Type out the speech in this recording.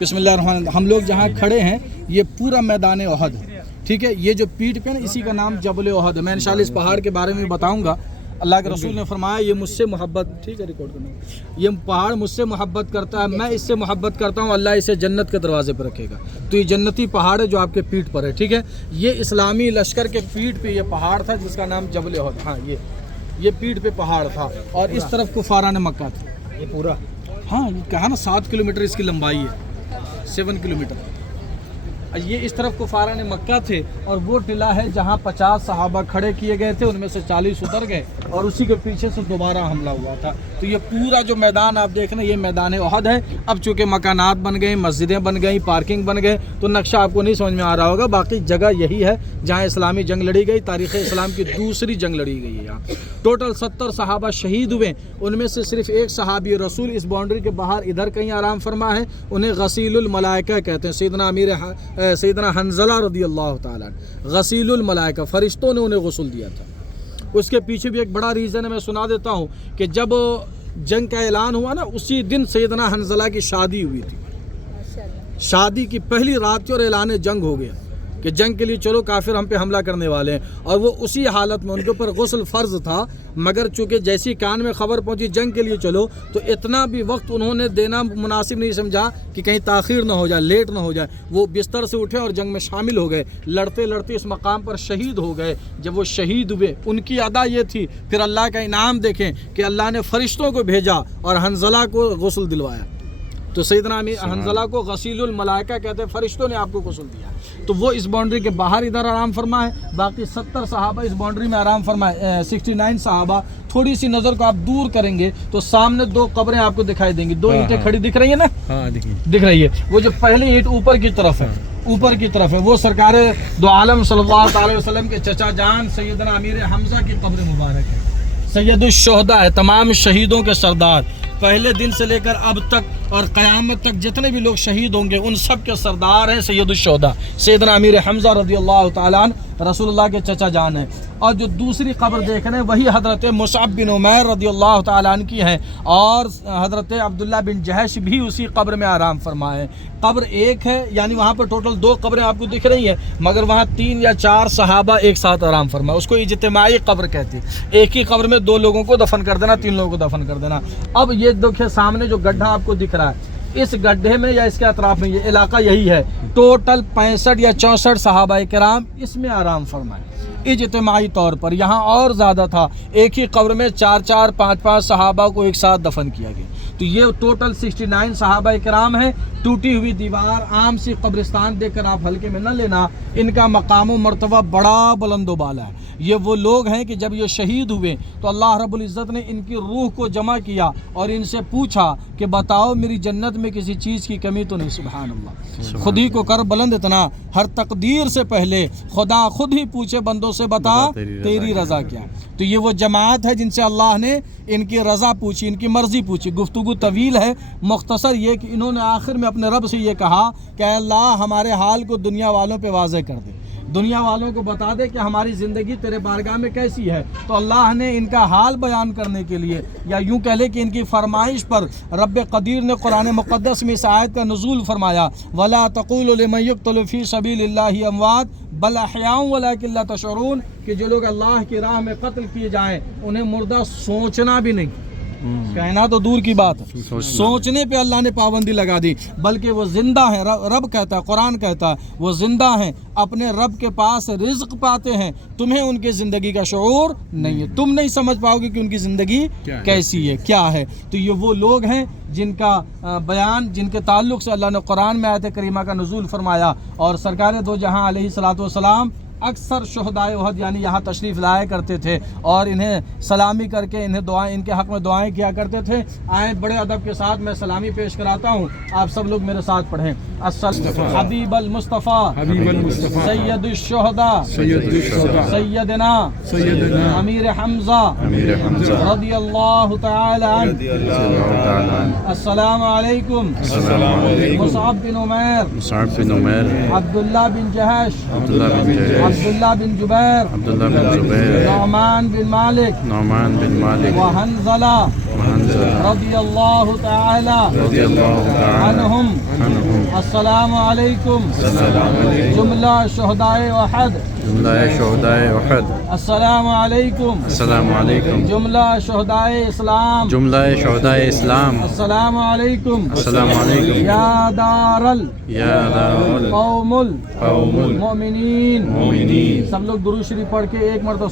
بسم اللہ الرحمن الرحیم. ہم لوگ جہاں کھڑے ہیں یہ پورا میدان احد ہے. ٹھیک ہے, یہ جو پیٹھ پہ نا اسی کا نام جبل احد ہے. میں انشاءاللہ اس پہاڑ کے بارے میں بتاؤں گا. اللہ کے رسول نے فرمایا یہ مجھ سے محبت, ٹھیک ہے ریکارڈ کرنا, یہ پہاڑ مجھ سے محبت کرتا ہے, میں اس سے محبت کرتا ہوں, اللہ اسے جنت کے دروازے پہ رکھے گا. تو یہ جنتی پہاڑ ہے جو آپ کے پیٹھ پر ہے. ٹھیک ہے, یہ اسلامی لشکر کے پیٹھ پہ یہ پہاڑ تھا جس کا نام جبل احد. ہاں یہ پیٹھ پہ پہاڑ تھا اور اس طرف کفاران مکہ تھا. یہ پورا ہاں یہ کہا نا 7 کلومیٹر اس کی لمبائی ہے, 7 کلومیٹر. یہ اس طرف کفاران مکہ تھے اور وہ ٹلہ ہے جہاں 50 صحابہ کھڑے کیے گئے تھے, ان میں سے 40 اتر گئے اور اسی کے پیچھے سے دوبارہ حملہ ہوا تھا. تو یہ پورا جو میدان آپ دیکھ رہے ہیں یہ میدان احد ہے. اب چونکہ مکانات بن گئے, مسجدیں بن گئی, پارکنگ بن گئے, تو نقشہ آپ کو نہیں سمجھ میں آ رہا ہوگا. باقی جگہ یہی ہے جہاں اسلامی جنگ لڑی گئی, تاریخ اسلام کی دوسری جنگ لڑی گئی ہے. یہاں ٹوٹل 70 صحابہ شہید ہوئے, ان میں سے صرف ایک صحابی رسول اس باؤنڈری کے باہر ادھر کہیں آرام فرما ہے, انہیں غسیل الملائکہ کہتے ہیں. سیدنا حنظلہ رضی اللہ تعالیٰ, غسیل الملائکہ, فرشتوں نے انہیں غسل دیا تھا. اس کے پیچھے بھی ایک بڑا ریزن ہے, میں سنا دیتا ہوں کہ جب جنگ کا اعلان ہوا نا اسی دن سیدنا حنظلہ کی شادی ہوئی تھی. شادی کی پہلی رات تھی اور اعلان جنگ ہو گیا کہ جنگ کے لیے چلو کافر ہم پہ حملہ کرنے والے ہیں. اور وہ اسی حالت میں, ان کے اوپر غسل فرض تھا, مگر چونکہ جیسی کان میں خبر پہنچی جنگ کے لیے چلو, تو اتنا بھی وقت انہوں نے دینا مناسب نہیں سمجھا کہ کہیں تاخیر نہ ہو جائے, لیٹ نہ ہو جائے. وہ بستر سے اٹھے اور جنگ میں شامل ہو گئے, لڑتے لڑتے اس مقام پر شہید ہو گئے. جب وہ شہید ہوئے ان کی ادا یہ تھی, پھر اللہ کا انعام دیکھیں کہ اللہ نے فرشتوں کو بھیجا اور حنظلہ کو غسل دلوایا. تو سیدنا حنظلہ کو غسیل الملائکہ کہتے ہیں, فرشتوں نے آپ کو غسل دیا. تو وہ اس باؤنڈری کے باہر ادھر آرام فرما ہے, باقی 70 صحابہ اس باؤنڈری میں آرام فرما ہے. 69 صحابہ. تھوڑی سی نظر کو آپ دور کریں گے تو سامنے 2 قبریں آپ کو دکھائی دیں گی, 2 اینٹیں کھڑی دکھ رہی ہیں نا, دکھ رہی ہے. وہ جو پہلی اینٹ اوپر کی طرف ہے, اوپر کی طرف ہے, وہ سرکار دو عالم صلی اللہ علیہ وسلم کے چچا جان سیدنا امیر حمزہ کی قبر مبارک ہے. سید الشہداء ہے, تمام شہیدوں کے سردار. پہلے دن سے لے کر اب تک اور قیامت تک جتنے بھی لوگ شہید ہوں گے ان سب کے سردار ہیں سید الشہداء سیدنا امیر حمزہ رضی اللہ تعالیٰ عنہ, رسول اللہ کے چچا جان ہیں. اور جو دوسری قبر دیکھ رہے ہیں وہی حضرت مصعب بن عمیر رضی اللہ تعالیٰ عنہ کی ہیں, اور حضرت عبداللہ بن جہش بھی اسی قبر میں آرام فرمائے. قبر ایک ہے, یعنی وہاں پر ٹوٹل 2 قبریں آپ کو دکھ رہی ہیں, مگر وہاں 3 یا 4 صحابہ ایک ساتھ آرام فرمائے. اس کو اجتماعی قبر کہتے ہیں. ایک ہی قبر میں 2 لوگوں کو دفن کر دینا, 3 لوگوں کو دفن کر دینا. اب یہ دیکھیں سامنے جو گڈھا آپ کو دکھ رہا ہے, اس گڈھے میں یا اس کے اطراف میں یہ علاقہ یہی ہے. ٹوٹل 65 یا 64 صحابہ کرام اس میں آرام فرمائے اجتماعی طور پر. یہاں اور زیادہ تھا, ایک ہی قبر میں 4 5 صحابہ کو ایک ساتھ دفن کیا گیا. تو یہ ٹوٹل 69 صحابہ کرام ہیں. ٹوٹی ہوئی دیوار, عام سی قبرستان دیکھ کر آپ ہلکے میں نہ لینا, ان کا مقام و مرتبہ بڑا بلند و بالا ہے. یہ وہ لوگ ہیں کہ جب یہ شہید ہوئے تو اللہ رب العزت نے ان کی روح کو جمع کیا اور ان سے پوچھا کہ بتاؤ میری جنت میں کسی چیز کی کمی تو نہیں. سبحان اللہ, خود ہی کو کر بلند اتنا, ہر تقدیر سے پہلے خدا خود ہی پوچھے بندوں سے بتا تیری رضا کیا. تو یہ وہ جماعت ہے جن سے اللہ نے ان کی رضا پوچھی, ان کی مرضی پوچھی. گفتگو طویل ہے, مختصر یہ کہ انہوں نے آخر میں اپنے رب سے یہ کہا کہ اے اللہ ہمارے حال کو دنیا والوں پہ واضح کر دے, دنیا والوں کو بتا دے کہ ہماری زندگی تیرے بارگاہ میں کیسی ہے. تو اللہ نے ان کا حال بیان کرنے کے لیے, یا یوں کہہ لے کہ ان کی فرمائش پر رب قدیر نے قرآن مقدس میں اس آیت کا نزول فرمایا, وَلَا تَقُولُوا لِمَن يُقْتَلُ فِي سَبِيلِ اللَّهِ أَمْوَاتٌ بَلْ أَحْيَاءٌ وَلَٰكِن لَا تَشْعُرُونَ, کہ جو لوگ اللہ کی راہ میں قتل کیے جائیں انہیں مردہ سوچنا بھی نہیں. کہنا تو دور کی بات ہے, سوچنے پہ اللہ نے پابندی لگا دی, بلکہ وہ زندہ ہیں. رب کہتا ہے, قرآن کہتا ہے وہ زندہ ہیں, اپنے رب کے پاس رزق پاتے ہیں. تمہیں ان کی زندگی کا شعور نہیں ہے, تم نہیں سمجھ پاؤ گے کہ ان کی زندگی کیسی ہے, کیا ہے. تو یہ وہ لوگ ہیں جن کا بیان, جن کے تعلق سے اللہ نے قرآن میں آیت کریمہ کا نزول فرمایا. اور سرکار دو جہاں علیہ الصلوۃ والسلام اکثر شہدائے احد یعنی یہاں تشریف لایا کرتے تھے اور انہیں سلامی کر کے انہیں دعائیں, ان کے حق میں دعائیں کیا کرتے تھے. آئیں بڑے ادب کے ساتھ میں سلامی پیش کراتا ہوں, آپ سب لوگ میرے ساتھ پڑھیں. حبیب المصطفیٰ سید الشہداء سیدنا امیر حمزہ رضی اللہ تعالی عنہ. السلام علیکم. مصعب بن عمیر, عبداللہ بن جہش, عبداللہ بن جبیر, نعمان بن مالک, وحنظلہ رضی اللہ تعالی عنہم السلام علیکم جملہ شہدائے احد السلام علیکم السلام علیکم جملہ شہدائے اسلام جملہ شہدائے اسلام السلام علیکم السلام علیکم یا دار یا دار القوم قوم المؤمنین المؤمنین سب لوگ درود شریف پڑھ کے ایک مرتبہ